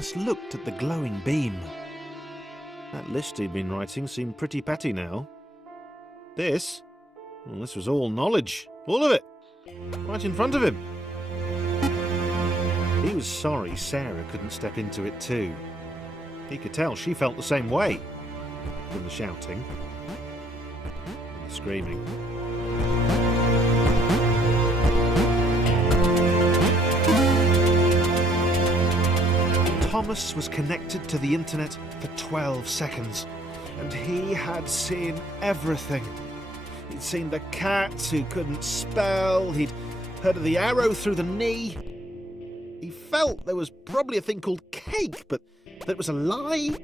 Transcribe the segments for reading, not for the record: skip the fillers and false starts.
Thomas looked at the glowing beam. That list he'd been writing seemed pretty petty now. This? Well, this was all knowledge. All of it. Right in front of him. He was sorry Sarah couldn't step into it too. He could tell she felt the same way. From the shouting. And the screaming. Thomas was connected to the internet for 12 seconds, and he had seen everything. He'd seen the cats who couldn't spell, he'd heard of the arrow through the knee. He felt there was probably a thing called cake, but that was a lie.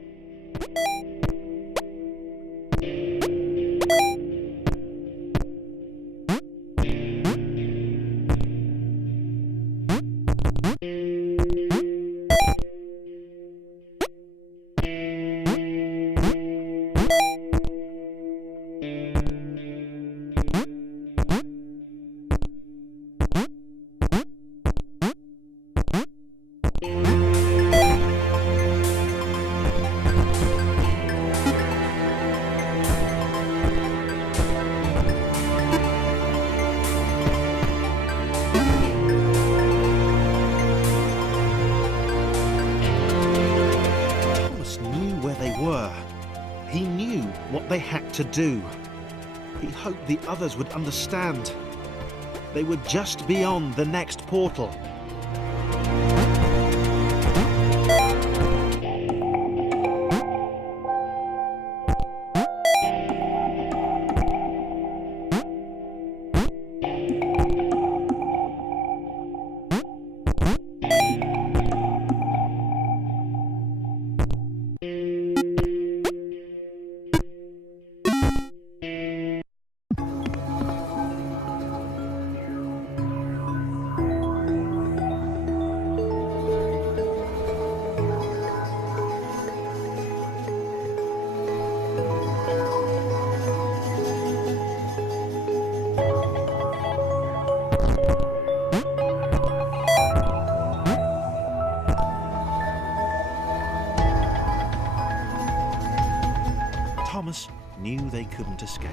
He knew what they had to do. He hoped the others would understand. They were just beyond the next portal. Thomas knew they couldn't escape.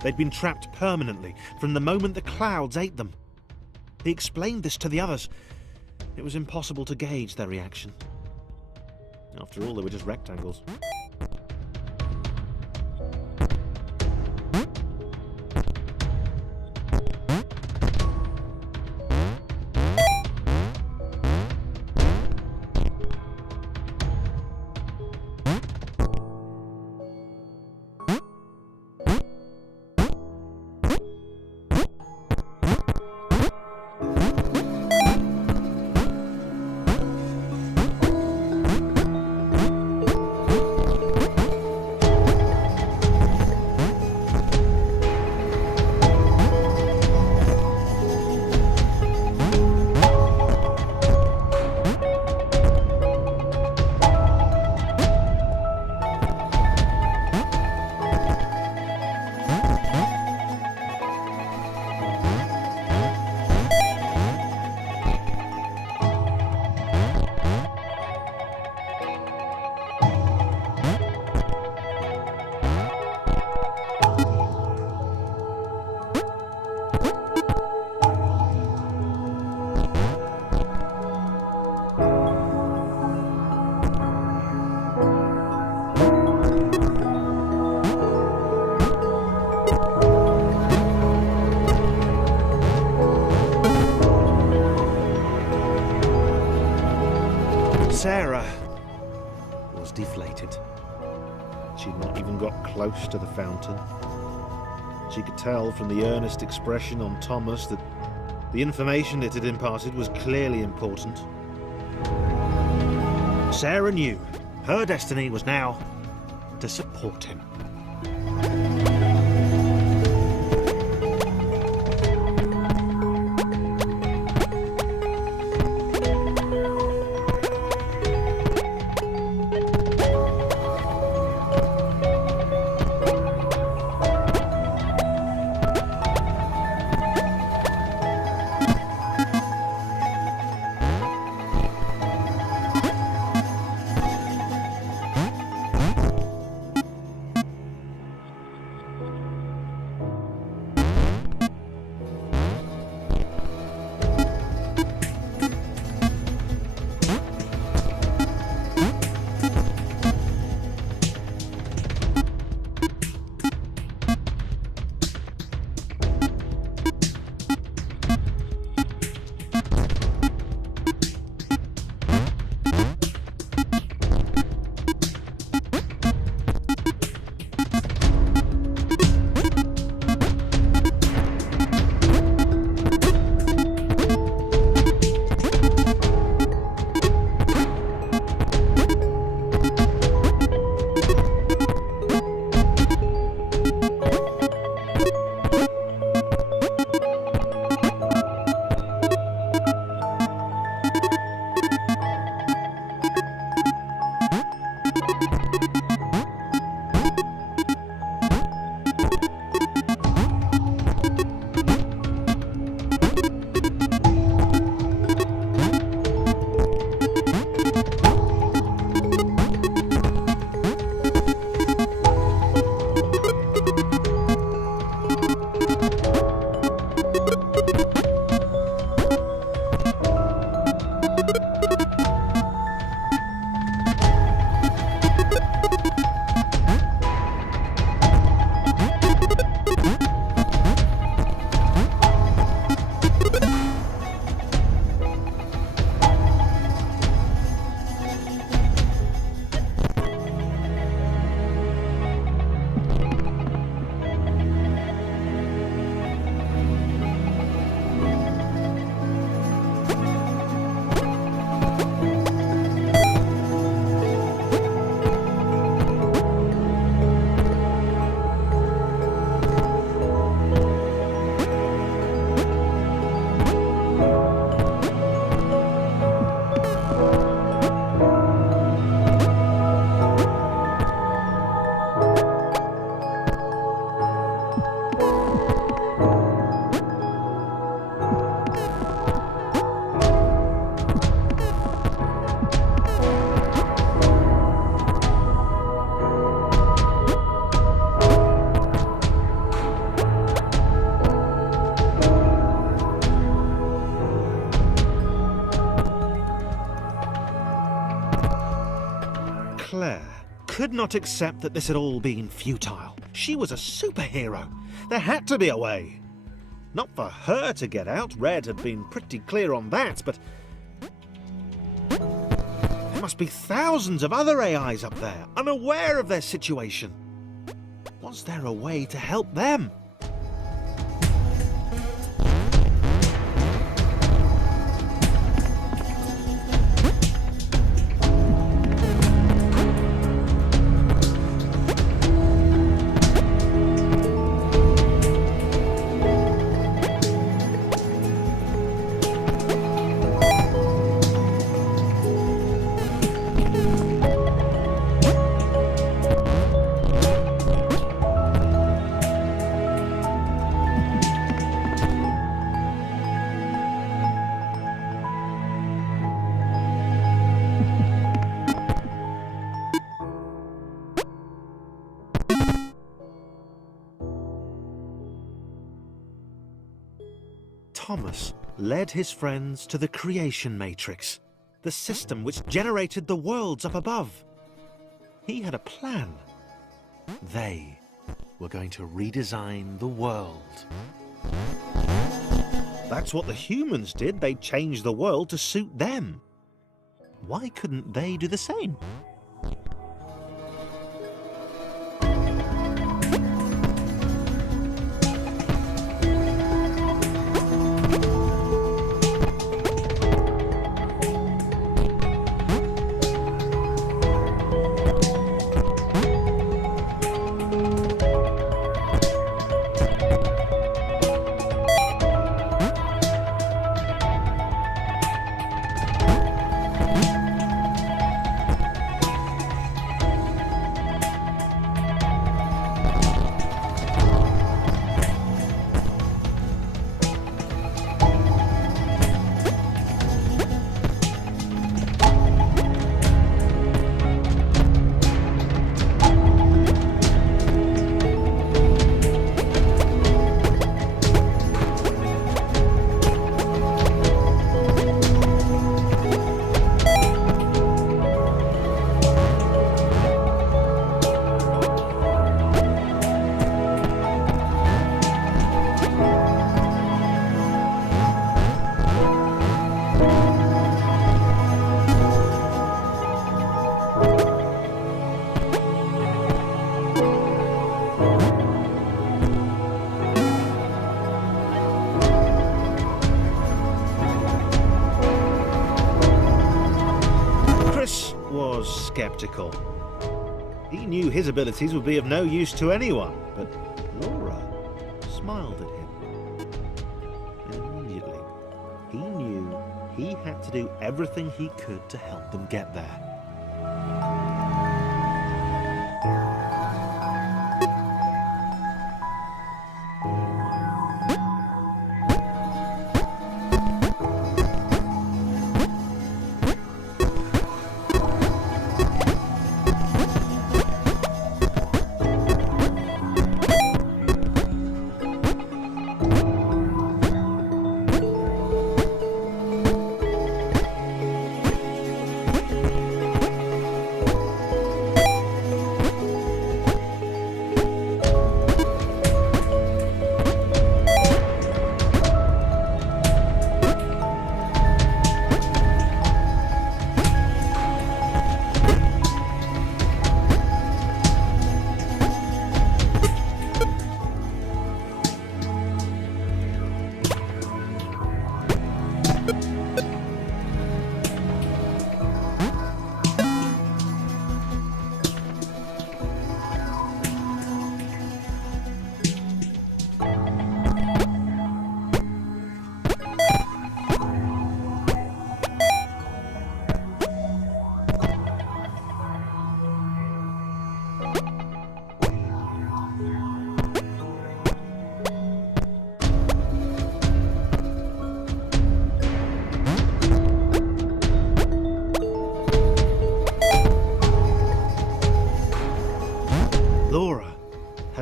They'd been trapped permanently from the moment the clouds ate them. He explained this to the others. It was impossible to gauge their reaction. After all, they were just rectangles. Sarah was deflated. She'd not even got close to the fountain. She could tell from the earnest expression on Thomas that the information it had imparted was clearly important. Sarah knew her destiny was now to support him. Claire could not accept that this had all been futile. She was a superhero. There had to be a way. Not for her to get out, Red had been pretty clear on that, but there must be thousands of other AIs up there, unaware of their situation. Was there a way to help them? Thomas led his friends to the creation matrix, the system which generated the worlds up above. He had a plan. They were going to redesign the world. That's what the humans did. They changed the world to suit them. Why couldn't they do the same? Skeptical. He knew his abilities would be of no use to anyone, but Laura smiled at him. And immediately, he knew he had to do everything he could to help them get there.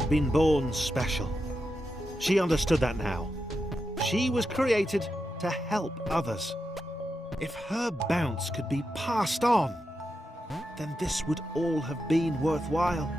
Been born special. She understood that now. She was created to help others. If her bounce could be passed on, then this would all have been worthwhile.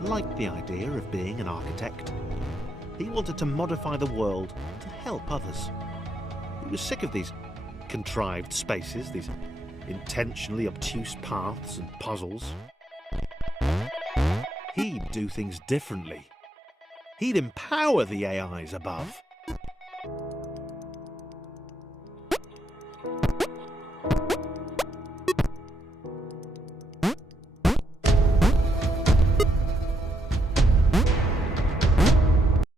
Liked the idea of being an architect. He wanted to modify the world to help others. He was sick of these contrived spaces, these intentionally obtuse paths and puzzles. He'd do things differently. He'd empower the AIs above.